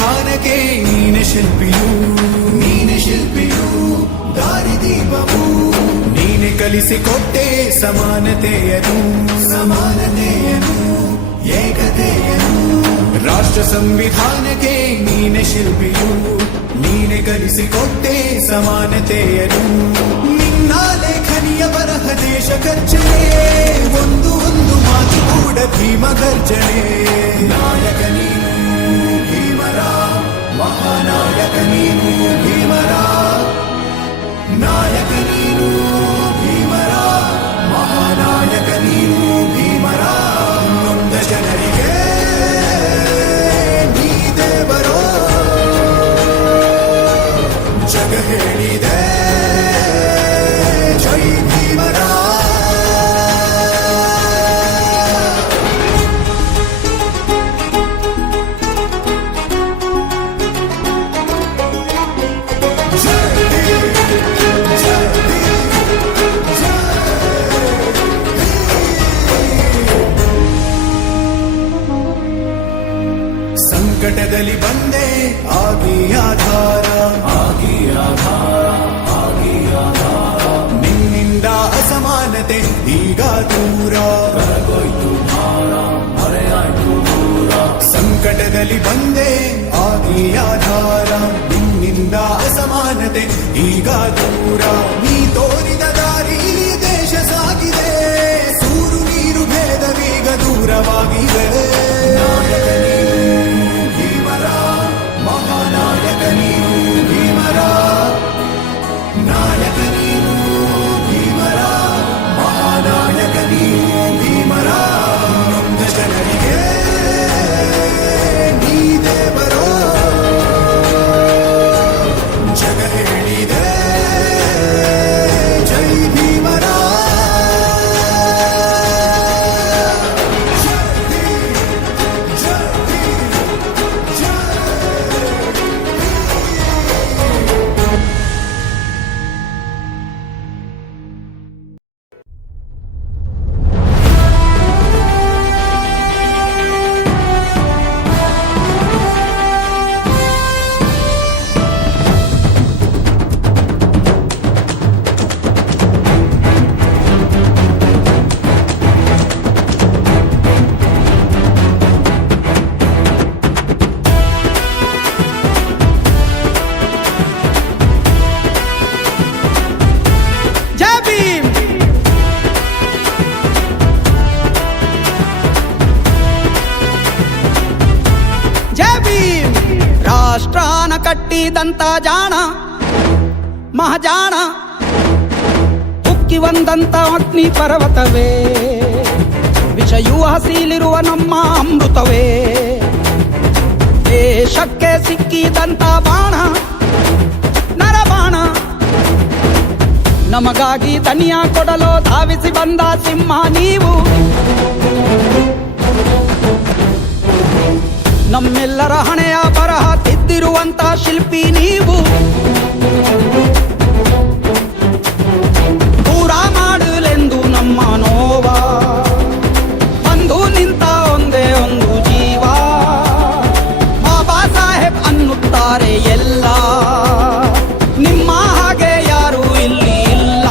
ಸಂವಿಧಾನಕ್ಕೆ ನೀನೆ ಶಿಲ್ಪಿಯು ದಾರಿದೀಪವು ನೀನೆ ಕಲಿಸಿಕೊಟ್ಟೆ ಸಮಾನತೆಯನು ಏಕತೆಯನು ರಾಷ್ಟ್ರ ಸಂವಿಧಾನಕ್ಕೆ ನೀನೆ ಶಿಲ್ಪಿಯು ನೀನೆ ಕಲಿಸಿಕೊಟ್ಟೆ ಸಮಾನತೆಯನು ನಿನ್ನ ಲೇಖನಿಯ ಬರಹ ದೇಶ ಖರ್ಚನೆ ಒಂದು ಮಾತು ಕೂಡ ಭೀಮ ಗರ್ಜನೆ ನಾಯಕ ನೀನು ಭೀಮರ ಮಹಾನಾಯಕ ನೀನು ಭೀಮರ ನಾಯಕ ನೀನು ಭೀಮರ ಮಹಾನಾಯಕ ನೀನು ಭೀಮರ ನೊಂದ ಜನರಿಗೆ ನೀ ದೇವರೋ ಜಗ ಹೇಳಿದೆ ಜೈ ಭೀಮರ ಸಂಕಟದಲ್ಲಿ ಬಂದೆ ಆಗಿ ಆಧಾರ ನಿನ್ನಿಂದ ಅಸಮಾನತೆ ಈಗ ದೂರ ಸಂಕಟದಲ್ಲಿ ಬಂದೆ ಆಗಿ ಆಧಾರ ನಿನ್ನಿಂದ ಅಸಮಾನತೆ ಈಗ ದೂರ ನೀ ತೋರಿದ ದಾರಿ ದೇಶ ಸಾಗಿದೆ ಸೂರು ನೀರು ಭೇದವೀಗ ದೂರವಾಗಿದೆ ನಾಯಕ ನೀನು ಭೀಮರ ಮಹಾನಾಯಕ ನೀನು ಭೀಮರ ನಾಯಕ ನೀನು ಭೀಮರ ಮಹಾನಾಯಕ ನೀನು ಭೀಮರ ನೊಂದ ಜನರಿಗೆ ನೀ ದೇವರೋ ಜಗ ಹೇಳಿದೆ ಜೈ ಭೀಮರ ರಾಷ್ಟ್ರಾನ ಕಟ್ಟಿದಂತ ಜಾಣ ಮಹಾಜಾಣ ಉಕ್ಕಿ ಬಂದಂತ ಅಗ್ನಿ ಪರ್ವತವೇ ವಿಷಯೂ ಹಸಿಲಿರುವ ನಮ್ಮ ಅಮೃತವೇ ದೇಶಕ್ಕೆ ಸಿಕ್ಕಿದಂತ ಬಾಣ ನರಬಾಣ ನಮಗಾಗಿ ತನಿಯ ಕೊಡಲು ಧಾವಿಸಿ ಬಂದ ಸಿಂಹ ನೀವು ನಮ್ಮೆಲ್ಲರ ಹಣೆಯ ಬರಹ ತಿದ್ದಿರುವಂತ ಶಿಲ್ಪಿ ನೀವು ದೂರ ಮಾಡಲೆಂದು ನಮ್ಮ ನೋವ ಬಂದು ನಿಂತ ಒಂದೇ ಒಂದು ಜೀವ ಬಾಬಾ ಸಾಹೇಬ್ ಅನ್ನುತ್ತಾರೆ ಎಲ್ಲ ನಿಮ್ಮ ಹಾಗೆ ಯಾರು ಇಲ್ಲಿ ಇಲ್ಲ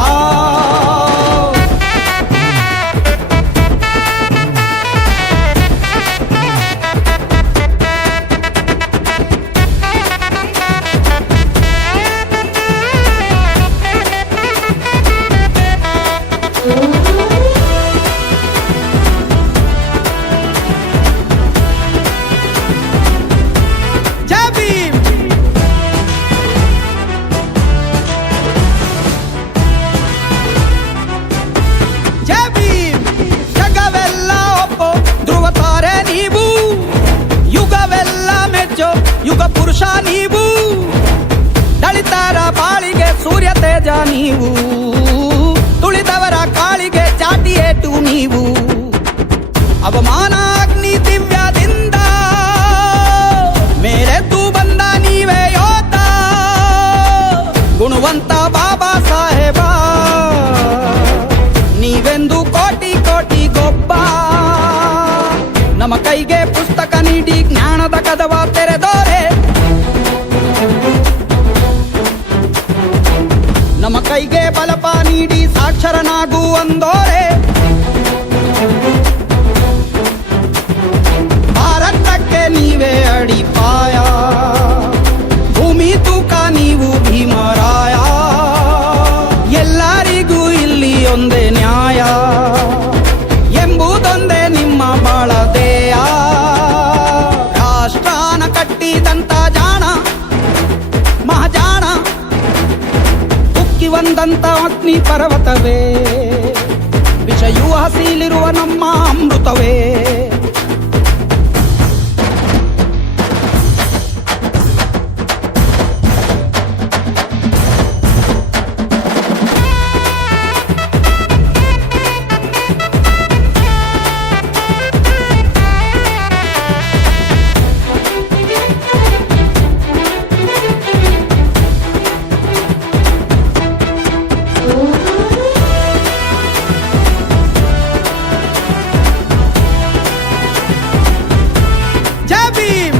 ಯುಗ ಪುರುಷ ನೀವು ದಳಿತರ ಬಾಳಿಗೆ ಸೂರ್ಯ ತೇಜ ನೀವು ತುಳಿದವರ ಕಾಳಿಗೆ ಚಾಟಿ ಏಟು ನೀವು ಅವಮಾನ ಅಗ್ನಿ ದಿವ್ಯದಿಂದ ಮೇಲೆದ್ದು ಬಂದ ನೀವೇ ಯೋಧ ಗುಣವಂತ ಬಾಬಾ ಸಾಹೇಬ ನೀವೆಂದು ಕೋಟಿ ಕೋಟಿ ಗೊಬ್ಬ ನಮ್ಮ ಕೈಗೆ ಪುಸ್ತಕ ನೀಡಿ ಜ್ಞಾನದ ಕದವ ತೆರೆದೋರೆ ಒಂದೋರೆ ಭಾರತಕ್ಕೆ ನೀವೇ ಅಡಿಪಾಯ ಭೂಮಿ ತೂಕ ನೀವು ಭೀಮರಾಯ ಎಲ್ಲರಿಗೂ ಇಲ್ಲಿ ಒಂದೇ ನ್ಯಾಯ ಎಂಬುದೊಂದೇ ನಿಮ್ಮ ಬಾಳದೆಯ ರಾಷ್ಟ್ರಾನ ಕಟ್ಟಿದಂತ ಜಾಣ ಮಹಾಜಾಣ ಉಕ್ಕಿ ಬಂದಂತ ಅಗ್ನಿ ಪರ್ವತವೇ ವಿಷಯೂ ಹಸಿಲಿರುವ ನಮ್ಮ ಅಮೃತವೇ ಜೈ ಭೀಮ್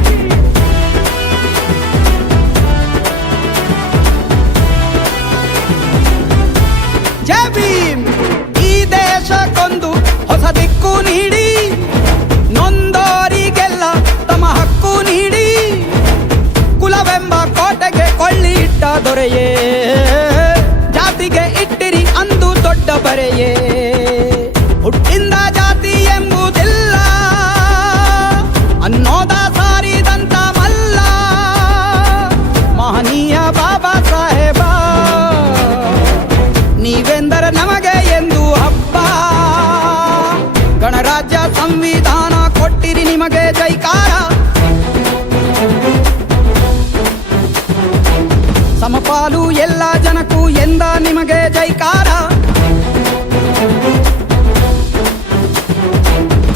ಜೈ ಭೀಮ್ ಈ ದೇಶಕ್ಕೊಂದು ಹೊಸ ದಿಕ್ಕು ನೀಡಿ ನೊಂದೋರಿಗೆಲ್ಲ ತಮ್ಮ ಹಕ್ಕು ನೀಡಿ ಕುಲವೆಂಬ ಕೋಟೆಗೆ ಕೊಳ್ಳಿ ಇಟ್ಟ ದೊರೆಯೇ ಜಾತಿಗೆ ಇಟ್ಟಿರಿ ಅಂದು ದೊಡ್ಡ ಬರೆಯೇ ಹುಟ್ಟಿಂದ ಜಾತಿ ಎಂಬುದಿಲ್ಲ ಅನ್ನೋದ ಸಾರಿದಂತ ಮಲ್ಲ ಮಹನೀಯ ಬಾಬಾ ಸಾಹೇಬ ನೀವೆಂದರೆ ನಮಗೆ ಎಂದು ಹಬ್ಬ ಗಣರಾಜ್ಯ ಸಂವಿಧಾನ ಕೊಟ್ಟಿರಿ ನಿಮಗೆ ಜೈಕಾರ ಸಮಪಾಲು ಎಲ್ಲ ಜನಕ್ಕೂ ಎಂದ ನಿಮಗೆ ಜೈಕಾರ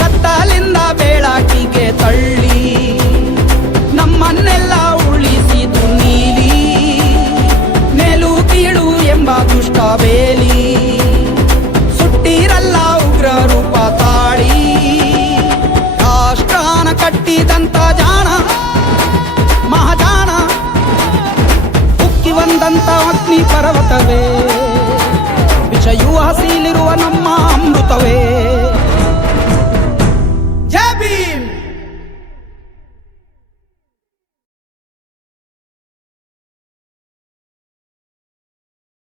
ಕತ್ತಲಿಂದ ಬೆಳಕಿಗೆ ತಳ್ಳಿ ನಮ್ಮನ್ನೆಲ್ಲ ಉಳಿಸಿತು ನೀಲಿ ಮೇಲು ಕೀಳು ಎಂಬ ದುಷ್ಟ ಬೇಲಿ ಸುಟ್ಟಿರಲ್ಲ ಉಗ್ರ ರೂಪ ತಾಳಿ ರಾಷ್ಟ್ರಾನ ಕಟ್ಟಿದಂತ ಜಾಣ ಮಹಾಜಾಣ ಉಕ್ಕಿ ಬಂದಂತ ಅಗ್ನಿ ಪರ್ವತವೇ ವಿಷಯೂ ಹಸಿಲಿರುವ